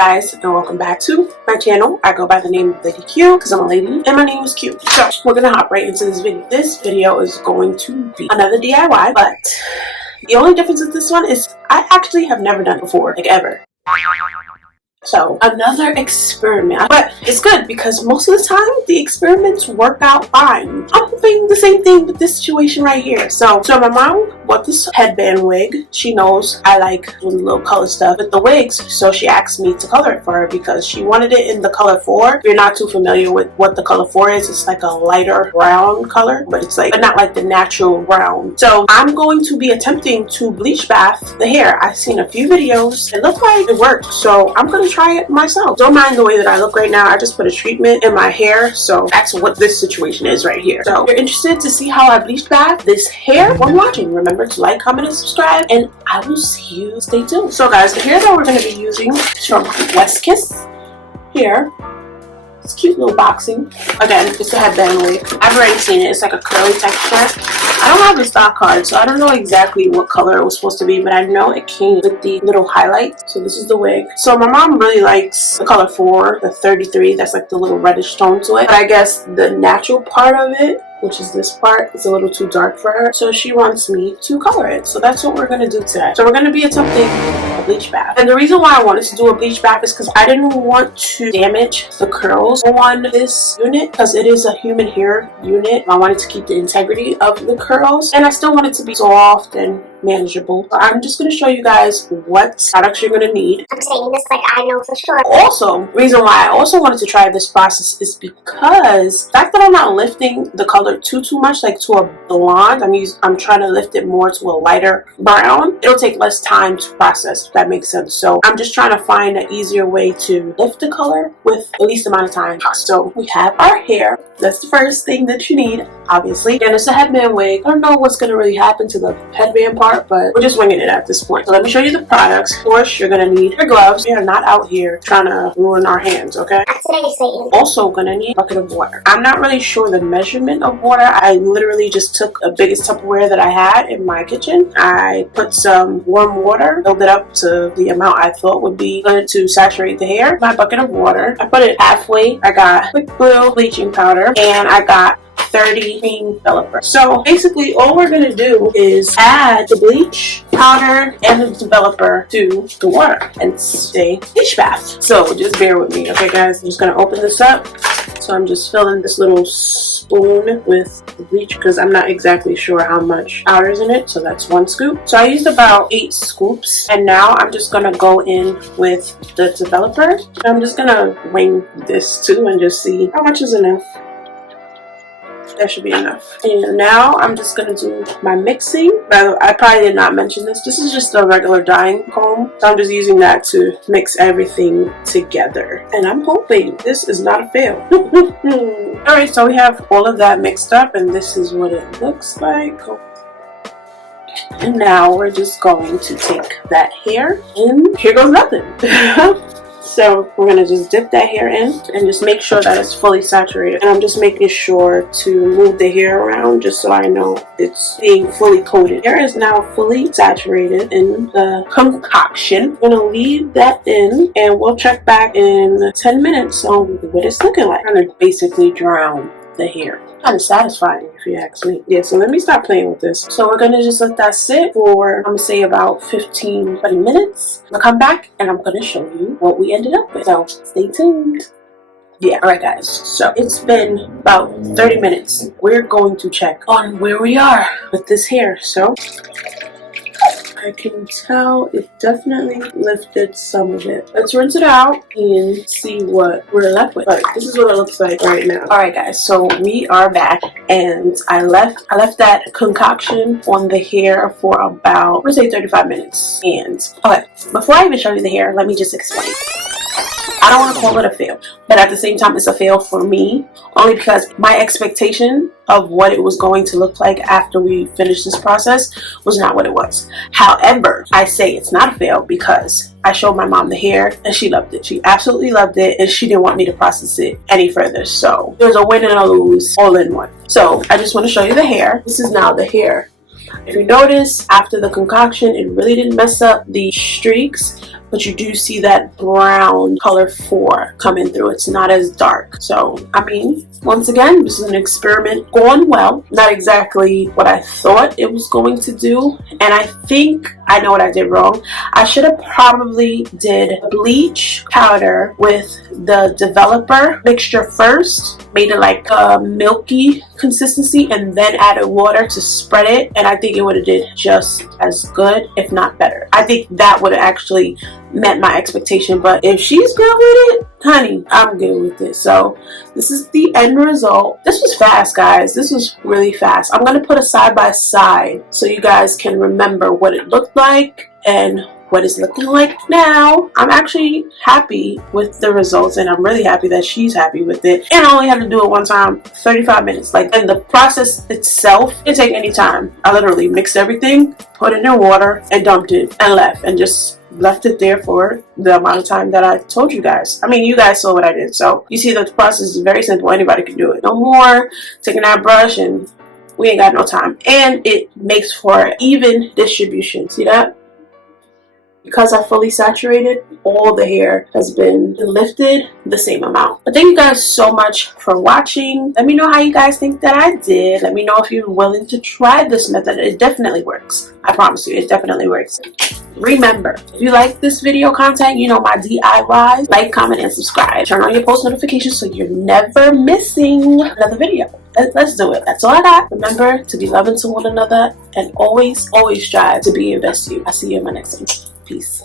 Guys, and welcome back to my channel. I go by the name of Lakey Q because I'm a lady and my name is Q. So we're gonna hop right into this video. This video is going to be another DIY, but the only difference with this one is I actually have never done it before, like ever. So another experiment, but it's good because most of the time the experiments work out fine. I'm hoping the same thing with this situation right here. So my mom bought this headband wig. She knows I like doing the little color stuff with the wigs, so she asked me to color it for her because she wanted it in the color 4. If you're not too familiar with what the color 4 is, it's like a lighter brown color, but it's like, but not like the natural brown. So I'm going to be attempting to bleach bath the hair. I've seen a few videos. It looked like it worked, so I'm gonna try it myself. Don't mind the way that I look right now. I just put a treatment in my hair, so that's what this situation is right here. So if you're interested to see how I bleach bath this hair when watching, remember to like, comment, and subscribe, and I will see you. Stay tuned. So guys, the hair that we're going to be using is from West Kiss here. It's cute little boxing. Again, it's a headband wig. I've already seen it. It's like a curly texture. I don't have the stock card, so I don't know exactly what color it was supposed to be, but I know it came with the little highlight. So this is the wig. So my mom really likes the color 4, the 33. That's like the little reddish tone to it. But I guess the natural part of it, which is this part, is a little too dark for her, so she wants me to color it. So that's what we're going to do today. So we're going to be attempting a bleach bath. And the reason why I wanted to do a bleach bath is because I didn't want to damage the curls on this unit, because it is a human hair unit. I wanted to keep the integrity of the curls, and I still want it to be soft and manageable. So I'm just going to show you guys what products you're going to need. I'm saying this like I know for sure. Also, reason why I also wanted to try this process is because the fact that I'm not lifting the color too much, like to a blonde, I'm trying to lift it more to a lighter brown. It'll take less time to process, if that makes sense. So I'm just trying to find an easier way to lift the color with the least amount of time. So we have our hair. That's the first thing that you need, obviously. And it's a headband wig. I don't know what's going to really happen to the headband part, but we're just winging it at this point. So let me show you the products. Of course, you're going to need your gloves. We are not out here trying to ruin our hands, okay? Also going to need a bucket of water. I'm not really sure the measurement of water. I literally just took a biggest Tupperware that I had in my kitchen. I put some warm water, filled it up to the amount I thought would be good to saturate the hair. My bucket of water. I put it halfway. I got quick blue bleaching powder, and I got 30 cream developer. So basically all we're going to do is add the bleach powder and the developer to the water and say bleach bath. So just bear with me, okay guys? I'm just going to open this up. So I'm just filling this little spoon with the bleach because I'm not exactly sure how much powder is in it. So that's 1 scoop. So I used about 8 scoops, and now I'm just going to go in with the developer. I'm just going to wing this too and just see how much is enough. That should be enough. And now I'm just going to do my mixing. By the way, I probably did not mention this. This is just a regular dyeing comb. So I'm just using that to mix everything together. And I'm hoping this is not a fail. Alright, so we have all of that mixed up, and this is what it looks like. And now we're just going to take that hair, and here goes nothing. So we're going to just dip that hair in and just make sure that it's fully saturated. And I'm just making sure to move the hair around just so I know it's being fully coated. Hair is now fully saturated in the concoction. I'm going to leave that in, and we'll check back in 10 minutes on what it's looking like. I'm going to basically drown the hair. Kind of satisfying if you ask me. Yeah, so let me stop playing with this. So we're gonna just let that sit for, I'm gonna say about 15-20 minutes. I'll come back and I'm gonna show you what we ended up with. So stay tuned. Yeah, alright guys, so it's been about 30 minutes. We're going to check on where we are with this hair. So I can tell it definitely lifted some of it. Let's rinse it out and see what we're left with. But this is what it looks like right now. Alright guys, so we are back, and I left that concoction on the hair for about, let's say 35 minutes. And okay, before I even show you the hair, let me just explain. I don't want to call it a fail, but at the same time it's a fail for me, only because my expectation of what it was going to look like after we finished this process was not what it was. However, I say it's not a fail because I showed my mom the hair and she loved it. She absolutely loved it, and she didn't want me to process it any further. So there's a win and a lose all in one. So I just want to show you the hair. This is now the hair. If you notice, after the concoction, it really didn't mess up the streaks, but you do see that brown color 4 coming through. It's not as dark. So I mean, once again, this is an experiment going well. Not exactly what I thought it was going to do, and I think I know what I did wrong. I should have probably did bleach powder with the developer mixture first, made it like a milky consistency, and then added water to spread it, and I think it would have did just as good, if not better. I think that would have actually met my expectation, but if she's good with it, honey, I'm good with it. So this is the end result. This was fast, guys. This was really fast. I'm gonna put a side by side so you guys can remember what it looked like and what it's looking like now. I'm actually happy with the results, and I'm really happy that she's happy with it. And I only had to do it one time, 35 minutes. Like, and the process itself didn't take any time. I literally mixed everything, put it in water, and dumped it, and left, and just left it there for the amount of time that I told you guys. I mean, you guys saw what I did, so you see that the process is very simple. Anybody can do it. No more taking that brush, and we ain't got no time. And it makes for even distribution. See that? Because I fully saturated, all the hair has been lifted the same amount. But thank you guys so much for watching. Let me know how you guys think that I did. Let me know if you're willing to try this method. It definitely works. I promise you, it definitely works. Remember, if you like this video content, you know my DIYs, like, comment, and subscribe. Turn on your post notifications so you're never missing another video. Let's do it. That's all I got. Remember to be loving to one another, and always strive to be your best you. I'll see you in my next one. Peace.